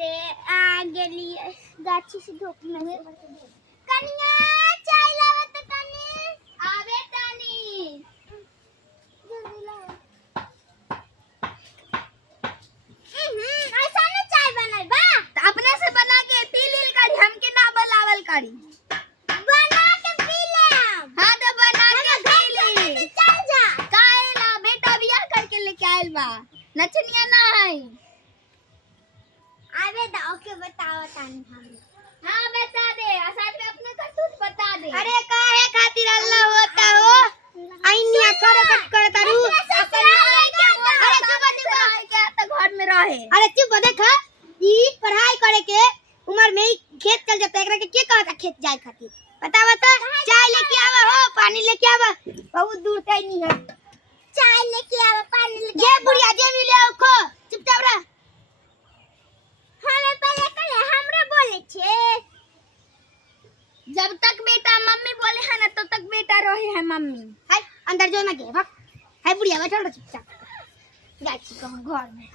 रे आ गेली गाछी से धूप में कनिया चाय लावे त तनी आवे तनी जल्दी लाओ ऐसा ना चाय बनल बा त अपने से बना के पी लील करी हमके ना बनावल करी बना के पी ले हां तो बना के पी ली चल जा काहेला बेटा बियाह करके लेके आइल बा नचनिया ना है आवे दा ओके बताओ तनी हम हां बता दे और साथ में अपने करतूत बता दे अरे काहे खातिर अल्लाह होता हो आइनिया करो कट कर तारू अरे चुप के त घर में रहे अरे चुप देखा ई पढ़ाई करे के उम्र में ही खेत चल जाता एकरा के के कहता खेत जाए खातिर बतावा त चाय लेके आवा हो पानी लेके आवा बहुत दूर तई नहीं है चाय लेके आवा पानी लेके ये बुढ़िया जे मिले आओ खो चुपचाप रह हमें पहले कले हमरे बोले छे जब तक बेटा मम्मी बोले है ना तब तक बेटा रहे है मम्मी हाय अंदर जो ना गे भाग हाय बुढ़िया बैठल रह चुपचाप गाछी कहूं घर में